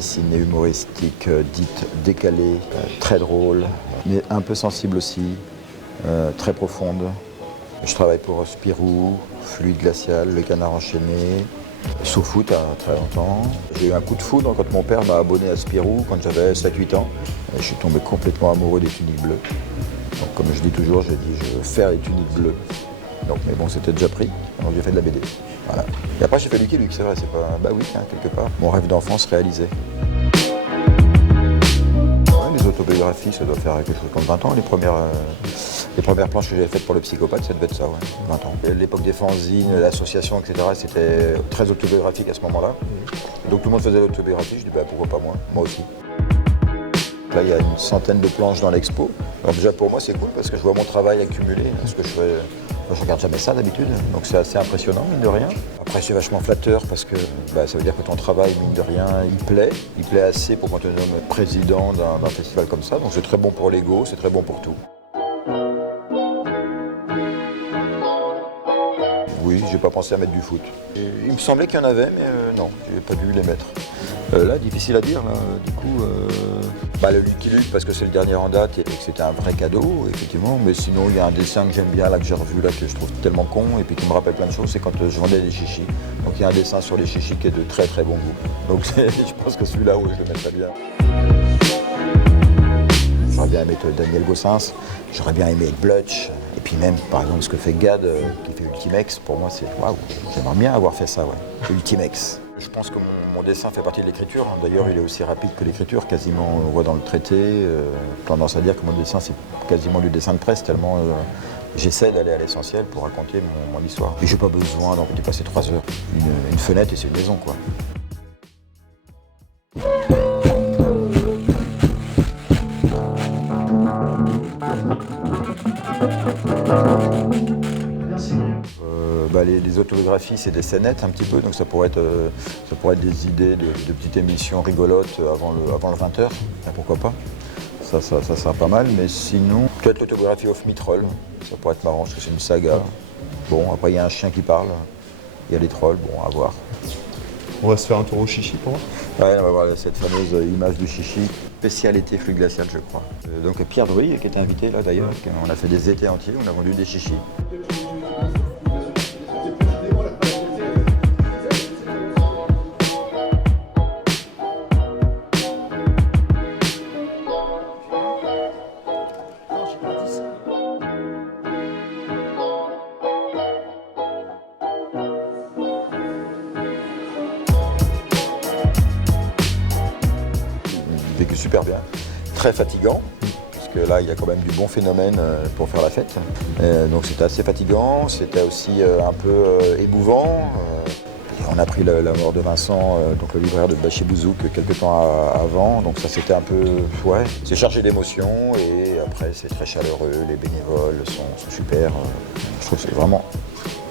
ciné humoristique dite décalée, très drôle, mais un peu sensible aussi, très profonde. Je travaille pour Spirou, Fluide Glacial, Le Canard Enchaîné, SoFoot à très longtemps. J'ai eu un coup de foudre quand mon père m'a abonné à Spirou quand j'avais 7-8 ans. Et je suis tombé complètement amoureux des tuniques bleues. Donc comme je dis toujours, j'ai dit je veux faire les tuniques bleues. Donc, mais bon, c'était déjà pris, donc j'ai fait de la BD. Voilà. Et après j'ai fait Lucky Luke, c'est vrai, c'est pas... Bah oui, hein, quelque part. Mon rêve d'enfance réalisé. Ouais, les autobiographies, ça doit faire quelque chose comme 20 ans. Les premières planches que j'avais faites pour Le Psychopathe, ça devait être ça, ouais, 20 ans. L'époque des fanzines, l'association, etc., c'était très autobiographique à ce moment-là. Donc tout le monde faisait l'autobiographie, je dis bah pourquoi pas moi aussi. Là, il y a une centaine de planches dans l'expo. Alors déjà pour moi c'est cool parce que je vois mon travail accumulé, ce que je fais. Je regarde jamais ça d'habitude, donc c'est assez impressionnant, mine de rien. Après c'est vachement flatteur parce que ça veut dire que ton travail, mine de rien, il plaît assez pour qu'on te nomme président d'un festival comme ça. Donc c'est très bon pour l'ego, c'est très bon pour tout. Oui, j'ai pas pensé à mettre du foot. Et il me semblait qu'il y en avait, mais non, j'ai pas dû les mettre. Là, difficile à dire, là, du coup, le Lucky Luke parce que c'est le dernier en date et que c'était un vrai cadeau, effectivement. Mais sinon, il y a un dessin que j'aime bien, là, que j'ai revu, là, que je trouve tellement con et puis qui me rappelle plein de choses, c'est quand je vendais des chichis. Donc il y a un dessin sur les chichis qui est de très très bon goût. Donc je pense que celui-là, oui, je le mettrais bien. J'aurais bien aimé être Daniel Gossens, j'aurais bien aimé être Blutch. Et puis même, par exemple, ce que fait Gad, qui fait Ultimex, pour moi, c'est waouh, j'aimerais bien avoir fait ça, ouais. Ultimex. Je pense que mon dessin fait partie de l'écriture. D'ailleurs, il est aussi rapide que l'écriture, quasiment, on voit dans le traité. Tendance à dire que mon dessin, c'est quasiment du dessin de presse, tellement j'essaie d'aller à l'essentiel pour raconter mon histoire. Et j'ai pas besoin d'en dépasser 3 heures. Une fenêtre et c'est une maison, quoi. Les autobiographies, c'est des scénettes un petit peu, donc ça pourrait être des idées de petites émissions rigolotes avant le 20h, pourquoi pas. Ça sera pas mal, mais sinon, peut-être l'autobiographie of Mitrol, ça pourrait être marrant, parce que c'est une saga. Bon, après il y a un chien qui parle, il y a les trolls, bon, à voir. On va se faire un tour au chichi pour voir. Ouais, on va voir cette fameuse image du chichi. Spécialité Fluide Glacial, je crois. Donc Pierre Druy, qui était invité là d'ailleurs, on a fait des étés entiers, on a vendu des chichis. Vécu super bien, très fatigant, puisque là il y a quand même du bon phénomène pour faire la fête. Donc c'était assez fatigant, c'était aussi un peu émouvant. On a pris la mort de Vincent, donc le libraire de Bachir Bouzouk, quelques temps avant, donc ça c'était un peu, ouais, c'est chargé d'émotions et après c'est très chaleureux, les bénévoles sont super, je trouve que c'est vraiment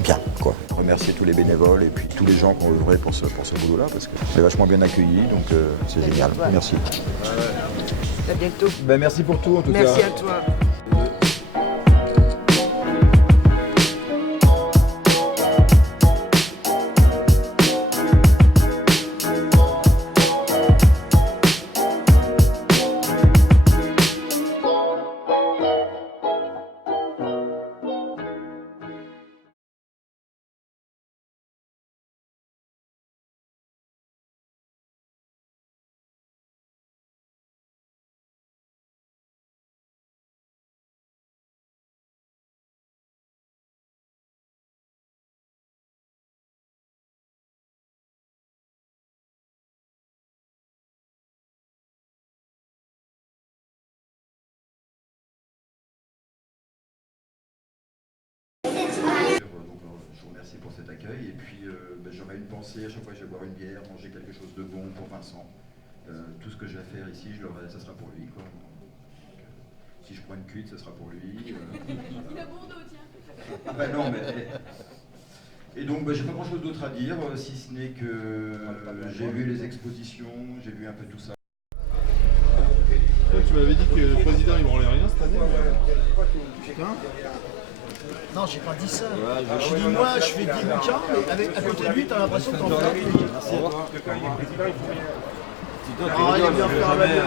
bien, quoi. Remercier tous les bénévoles et puis tous les gens qui ont œuvré pour ce boulot-là, parce que c'est vachement bien accueilli, donc c'est génial. Merci. À bientôt. Merci pour tout, en tout cas. Merci à toi. Je vous remercie pour cet accueil et puis j'aurais une pensée à chaque fois que je vais boire une bière, manger quelque chose de bon pour Vincent. Tout ce que je vais faire ici, ça sera pour lui, quoi. Si je prends une cuite, ça sera pour lui. Il a Bordeaux, tiens. Ben non, mais... Et donc j'ai pas grand chose d'autre à dire, si ce n'est que j'ai vu les expositions, j'ai vu un peu tout ça. Tu m'avais dit que le président il branlait rien cette année. Putain. Non, j'ai pas dit ça. J'ai dit moi, je fais 10 bouquins, mais à côté de lui, t'as l'impression que t'en fais. Ah, il est bien faire la gueule.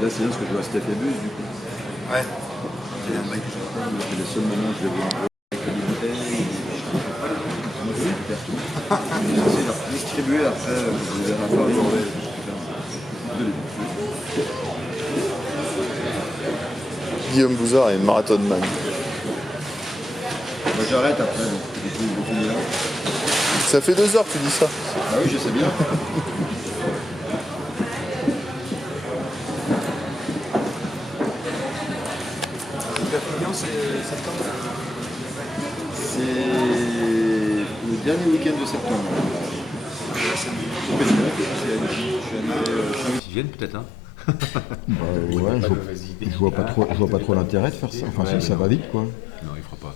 Là, c'est bien parce que je vois Steph et Buzz, du coup. Ouais. C'est un mec que j'entends, c'est le seul moment où je les vois un peu avec les bouteilles. Moi, je perds tout. C'est leur distribuer après, je les verrai à Paris. Guillaume Bouzard est marathon man. Moi, j'arrête après, donc du coup, je finis là. Ça fait 2 heures que tu dis ça. Ah oui, je sais bien. C'est le dernier week-end de septembre. Ils viennent peut-être, hein. Ouais, je vois pas trop l'intérêt de faire ça. Enfin, si, ça va vite, quoi. Non, il fera pas.